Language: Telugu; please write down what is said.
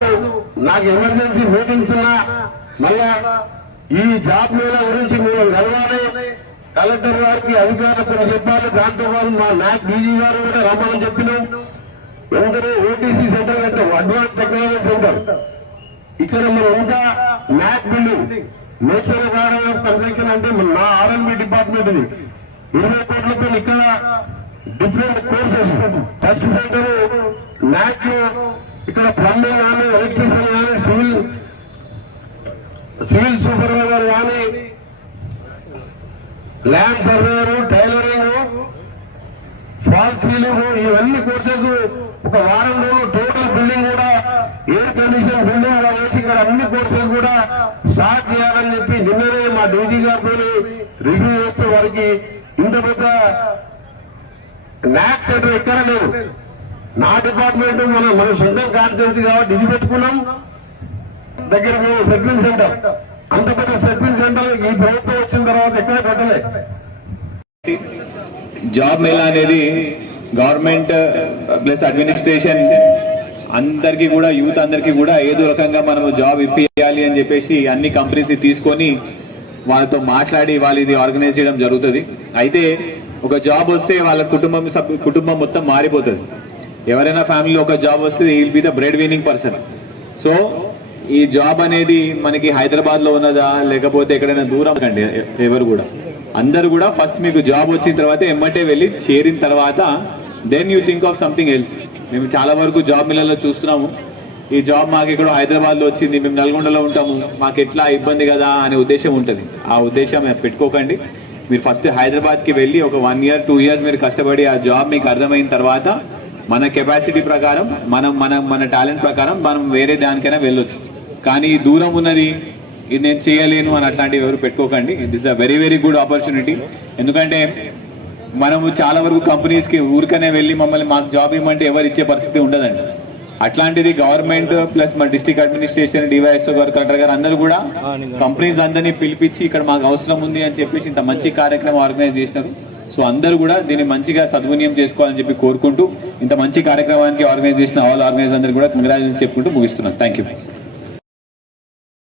నాకు ఎమర్జెన్సీ మీటింగ్స్ ఉన్నా మళ్ళా ఈ జాబ్ మేళా గురించి మేము కలవాలి, కలెక్టర్ గారికి అధికారులకు చెప్పాలి. దాంతో పాటు మా నాక్ డీజీ గారు కూడా రమ్మని చెప్పినాం. ఎందుకంటే ఓటీసీ సెంటర్ అంటే అడ్వాన్స్ టెక్నాలజీ సెంటర్ ఇక్కడ మనం ఇంకా నాక్ building national garden of construction అంటే నా ఆర్ఎండ్బి డిపార్ట్మెంట్ ఇది 20 కోట్లతో ఇక్కడ డిఫరెంట్ కోర్సెస్ ఫస్ట్ సెంటర్ నాక్ ఇక్కడ ప్లంబింగ్ కానీ ఎలక్ట్రీషియన్ కానీ సివిల్ సూపర్వైజర్ కానీ land surveyor tailoring fall ceiling ఇవన్నీ కోర్సెస్ ఒక వారం రోజులు టోటల్ బిల్డింగ్ కూడా ఎయిర్ కండిషన్ బిల్డింగ్ వేసి ఇక్కడ అన్ని కోర్సెస్ కూడా స్టార్ట్ చేయాలని చెప్పి నిన్ననే మా డీజీ గారితో రివ్యూ చేస్తూ వారికి ఇంత పెద్ద నాక్ సెంటర్ ఎక్కడ లేదు. నా డిపార్ట్మెంట్ మన సొంతం కాన్స్టిట్యున్సీ కాబట్టి ఇది పెట్టుకున్నాం. దగ్గర మేము సర్వీస్ సెంటర్ అంత పెద్ద సర్వీస్ సెంటర్ ఈ ప్రభుత్వం వచ్చిన తర్వాత ఎక్కడ పెట్టలే. జాబ్ మేళా అనేది గవర్నమెంట్ ప్లస్ అడ్మినిస్ట్రేషన్ అందరికీ కూడా యూత్ అందరికీ కూడా ఏదో రకంగా మనము జాబ్ ఇప్పియాలి అని చెప్పేసి అన్ని కంపెనీస్ తీసుకొని వాళ్ళతో మాట్లాడి వాళ్ళు ఇది ఆర్గనైజ్ చేయడం జరుగుతుంది. అయితే ఒక జాబ్ వస్తే వాళ్ళ కుటుంబం మొత్తం మారిపోతుంది. ఎవరైనా ఫ్యామిలీలో ఒక జాబ్ వస్తే will be the bread winnowing person. So ఈ జాబ్ అనేది మనకి హైదరాబాద్ లో ఉన్నదా లేకపోతే ఎక్కడైనా దూరం కండి ఎవరు కూడా అందరు కూడా ఫస్ట్ మీకు జాబ్ వచ్చిన తర్వాత ఎమ్మటే వెళ్ళి చేరిన తర్వాత then you think of something else. మేము చాలా వరకు జాబ్ మిల్లలో చూస్తున్నాము, ఈ జాబ్ మాకు ఇక్కడ హైదరాబాద్ లో వచ్చింది, మేము నల్గొండలో ఉంటాము, మాకు ఎట్లా ఇబ్బంది కదా అనే ఉద్దేశం ఉంటుంది. ఆ ఉద్దేశం పెట్టుకోకండి. మీరు ఫస్ట్ హైదరాబాద్కి వెళ్ళి ఒక 1 year 2 years మీరు కష్టపడి ఆ జాబ్ మీకు అర్థమైన తర్వాత మన కెపాసిటీ ప్రకారం మన టాలెంట్ ప్రకారం మనం వేరే దానికైనా వెళ్ళొచ్చు. కానీ దూరం ఉన్నది ఇది నేను చేయలేను అని అట్లాంటివి ఎవరు పెట్టుకోకండి. It is a very very good opportunity. ఎందుకంటే మనము చాలా వరకు కంపెనీస్కి ఊరికనే వెళ్ళి మమ్మల్ని మాకు జాబ్ ఇవ్వమంటే ఎవరు ఇచ్చే పరిస్థితి ఉండదండి. అట్లాంటిది గవర్నమెంట్ ప్లస్ మన డిస్ట్రిక్ట్ అడ్మినిస్ట్రేషన్ డివైఎస్ఓ గారు కలెక్టర్ గారు అందరూ కూడా కంపెనీస్ అందరినీ పిలిపించి ఇక్కడ మాకు అవసరం ఉంది అని చెప్పేసి ఇంత మంచి కార్యక్రమం ఆర్గనైజ్ చేసినారు. సో అందరూ కూడా దీన్ని మంచిగా సద్వినియోగం చేసుకోవాలని చెప్పి కోరుకుంటూ ఇంత మంచి కార్యక్రమానికి ఆర్గనైజ్ చేసిన ఆల్ ఆర్గనైజ్ అందరూ కూడా కంగ్రాచులేషన్స్ చెప్పుకుంటూ ముగిస్తున్నాను. Thank you.